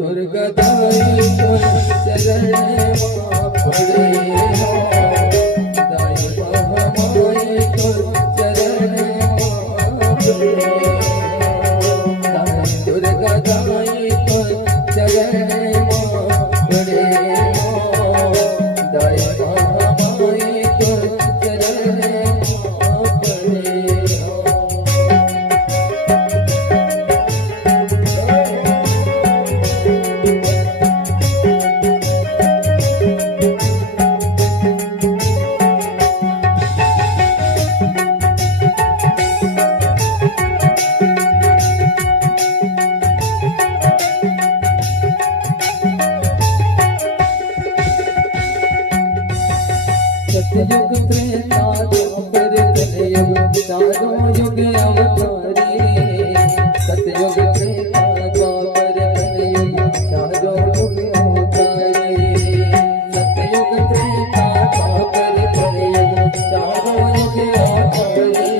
दुर्गा दाई चरण पड़े हो, दाई महामाई चरण पड़े, दुर्गा दाई चरण पड़े हो, दाई महामाई चरण पड़े हो। सतयुग त्रेता द्वापर कलयुग चारों युग अवतारी, सतयुग त्रेता द्वापर कलयुग चारों युग अवतारी, सतयुग त्रेता द्वापर कलयुग चारों युग अवतारी,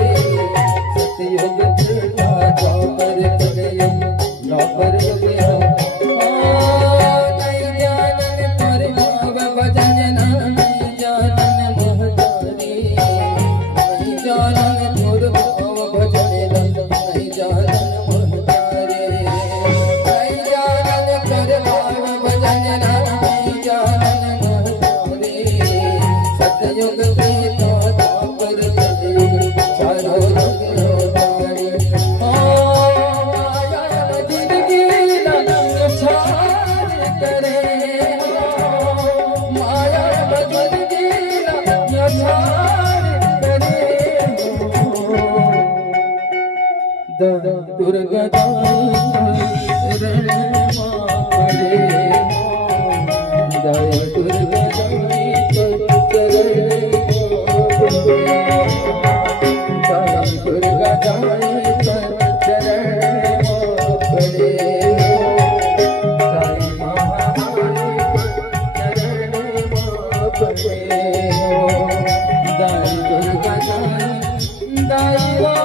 सतयुग त्रेता द्वापर कलयुग द्वापर युग सतयुग त्रेता द्वापर कलयुग चारों युग अवतारी, माया जिंदगी छाड़ करे, माया जिंदगी छाड़ करे, दुर्गा दाई चरण पड़े, दाई दुर्गा